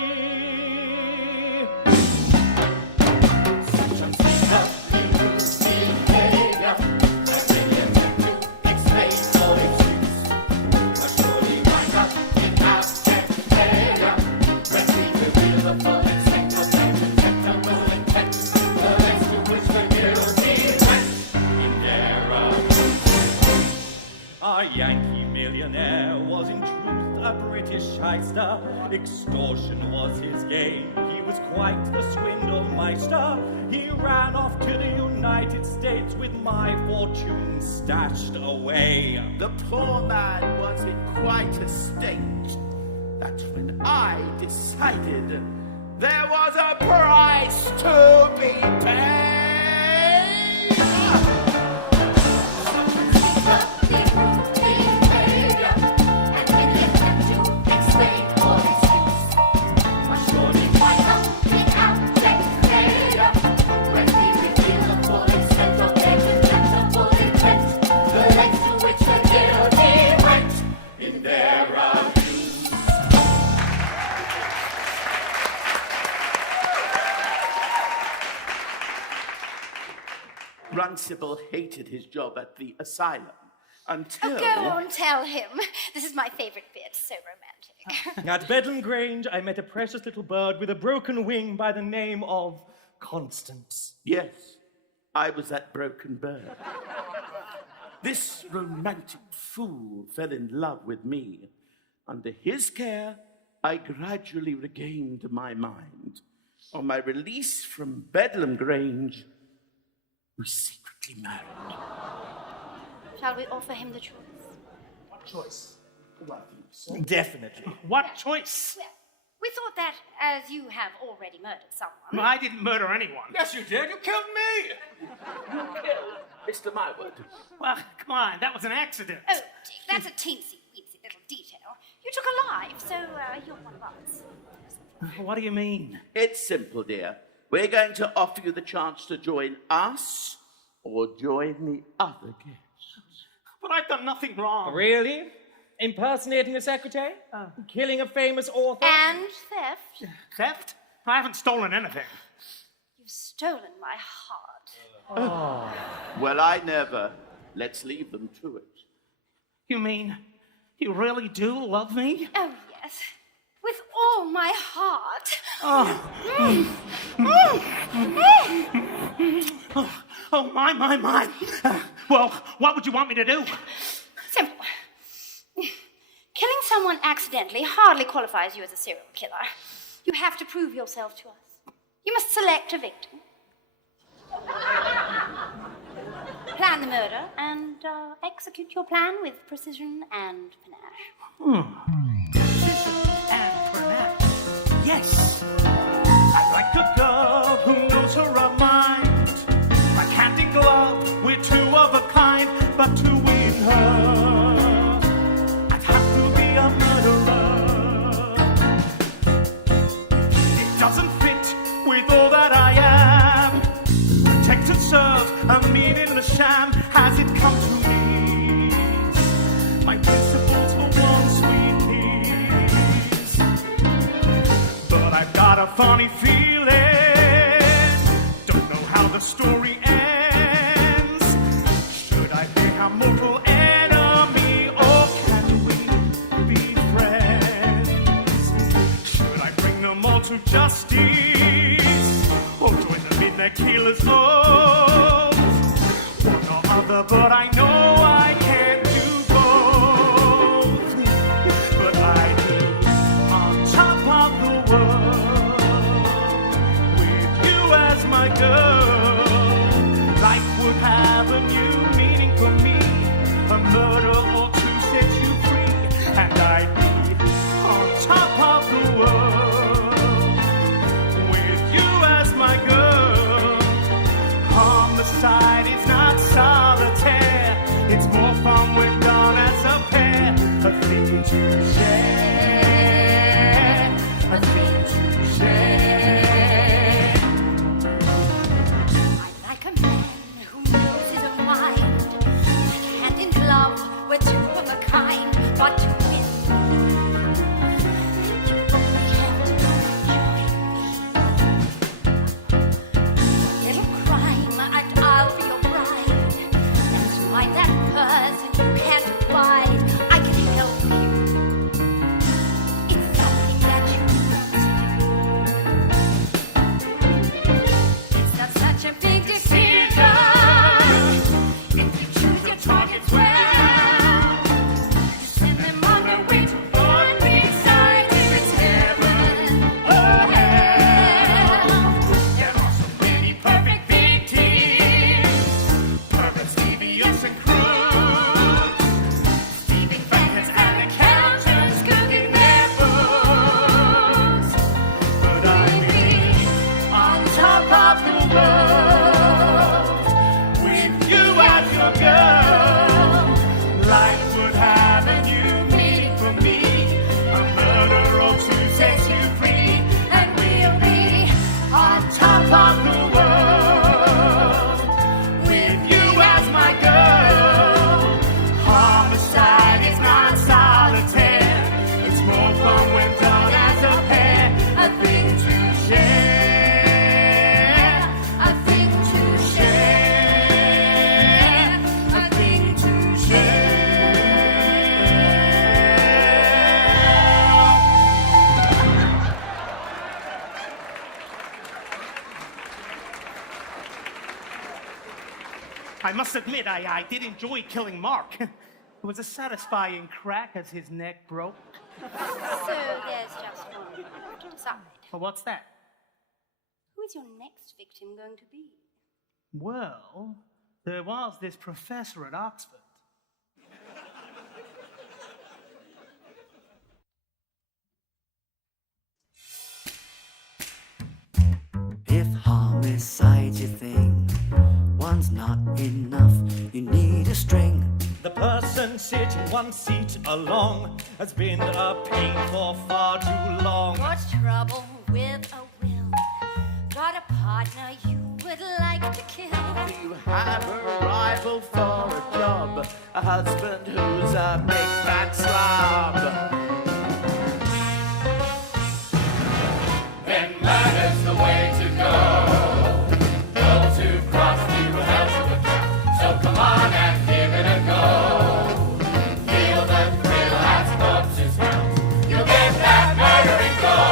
A Yankee millionaire was in truth a British shyster. Extortion was his game. He was quite the swindle meister. He ran off to the United States with my fortune stashed away. The poor man was in quite a state. That's when I decided there was a price to be paid. Runcible hated his job at the asylum until... Oh, go on, tell him. This is my favorite bit. So romantic. At Bedlam Grange, I met a precious little bird with a broken wing by the name of Constance. Yes, I was that broken bird. This romantic fool fell in love with me. Under his care, I gradually regained my mind. On my release from Bedlam Grange, we secretly married. Shall we offer him the choice? What choice? Well, I think so. Definitely. What choice? Well, we thought that as you have already murdered someone. Well, I didn't murder anyone. Yes, you did. You killed me. You killed Mr. Myward. Well, come on, that was an accident. Oh, Dick, that's a teensy-weensy little detail. You took a life, so you're one of us. What do you mean? It's simple, dear. We're going to offer you the chance to join us or join the other guests. But I've done nothing wrong. Really? Impersonating a secretary? Killing a famous author? And theft. Theft? I haven't stolen anything. You've stolen my heart. Oh. Well, I never. Let's leave them to it. You mean you really do love me? Oh, yes. With all my heart. Oh, my. Well, what would you want me to do? Simple. Killing someone accidentally hardly qualifies you as a serial killer. You have to prove yourself to us. You must select a victim, plan the murder, and execute your plan with precision and panache. And panache. Yes. I like a girl who knows her mind. Like hand in glove, we're two of a kind. But to win her, I'd have to be a murderer. It doesn't fit with all that I am. Protect and serve, a meaningless sham. Has it come to me? My principles for one sweet piece. But I've got a funny feeling. Don't know how the story ends. Should I be a mortal enemy, or can we be friends? Should I bring them all to justice, or join the midnight killers? Oh, one or other, but I know I can't do both. But I'd be on top of the world with you as my girl. Life would have a new meaning for me, a murder or two set you free, and I'd be on top of the world with you as my girl. Homicide is not solitaire, it's more fun when done as a pair. A thing to share, a thing to share. I'm like a man who knows his own mind. Like hand in glove, we're two of a kind. But to win, you only have to join me. Little crime, and I'll be your bride. Let's find that person you can't abide. I can help you. It's something that you want. It's not such a big decision. If you choose your targets well, you send them on their way to one beside if it's heaven or hell. There are so many perfect victims, perverts, deviants, and cruel, thieving bankers and accountants cooking their books. But I'd be on top of the world with you as your girl. Life would have a new meaning for me, a murder or two sets you free, and we'll be on top of the world with you as my girl. Homicide is not solitaire, it's more fun when done as a pair. A thing to share, a thing to share, a thing to share. I must admit, I did enjoy killing Mark. It was a satisfying crack as his neck broke. So there's just one more to decide. Well, what's that? Who is your next victim going to be? Well, there was this professor at Oxford. If homicide's your thing, one's not enough, you need a string. The person sitting one seat along has been a pain for far too long. What's trouble with a will? Got a partner you would like to kill? You have a rival for a job, a husband who's a big fat slob. Then murder's the way to go. Go to cross to hell to account. So come on and give it a go. Feel the thrill as corpses count. You'll get that murdering glow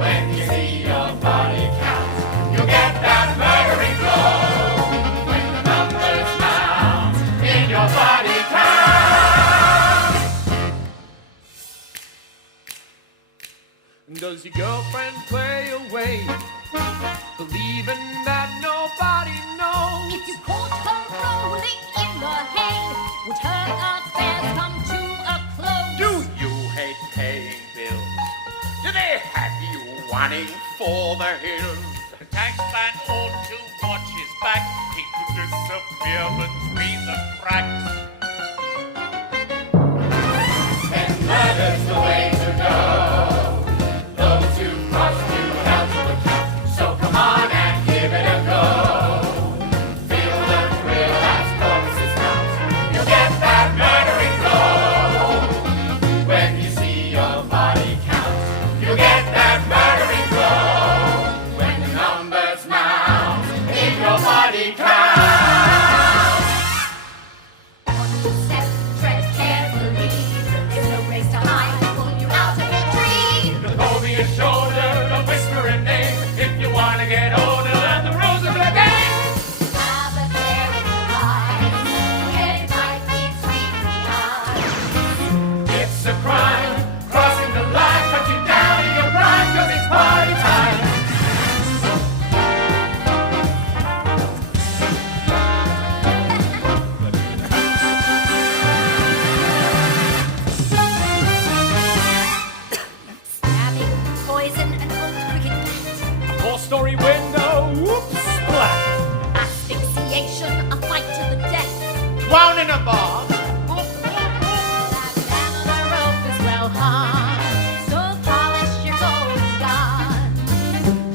when you see your body count. You'll get that murdering glow when the numbers mount in your body count. Does your girlfriend play away, believing that nobody knows? If you caught her rolling in the hay, would her affairs come to a close? Do you hate paying bills? Do they have you wanting for the hills? The taxman ought to watch his back. He could disappear between the cracks. And murder's the way to go. Those who cross to hell to account. So come on and give it a go. Feel the thrill as corpses count. You'll get that murdering glow when you see your body count. You'll get that murdering glow when the numbers mount trying to get older, learn the rules of the game. Have a care in your eyes. It might be sweet behind. It's a crime, crossing the line, cut you down in your prime, 'cause it's party time. Stabbing, poison, and old cricket bat. Four-story window, whoops, splat. Asphyxiation, a fight to the death. Wound in a bar. That man on the rope is well hung. So polish your golden gun.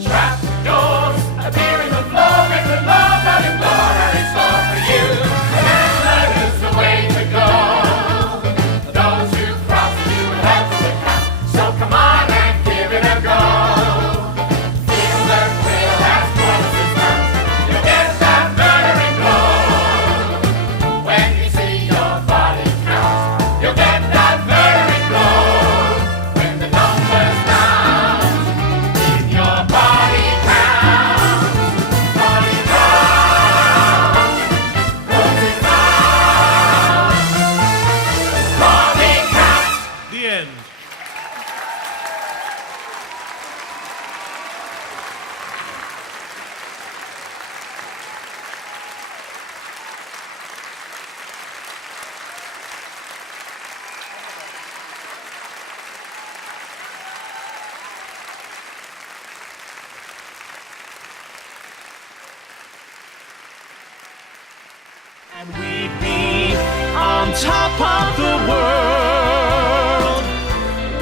Trap doors appear in the floor, make the love that in floor and it's all for you. And that is the way to go. Those who cross you will have to account. So come on and give it a go. Feel the thrill as promises count. You'll get that murdering glow. When you see your body count, you'll get that murdering glow. When the numbers round in your body count, body count, closing round, body count. The end. And we'd be on top of the world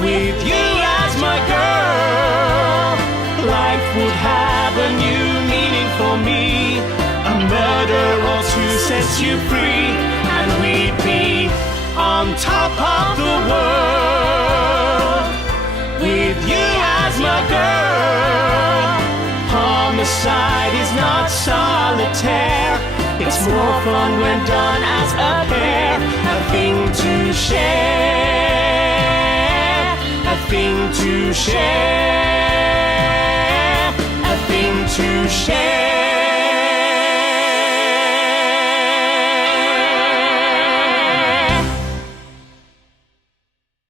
with you as my girl. Life would have a new meaning for me, a murder or two sets you free. And we'd be on top of the world with you as my girl. Homicide is not solitaire. It's more fun when done as a pair. A thing to share. A thing to share. A thing to share.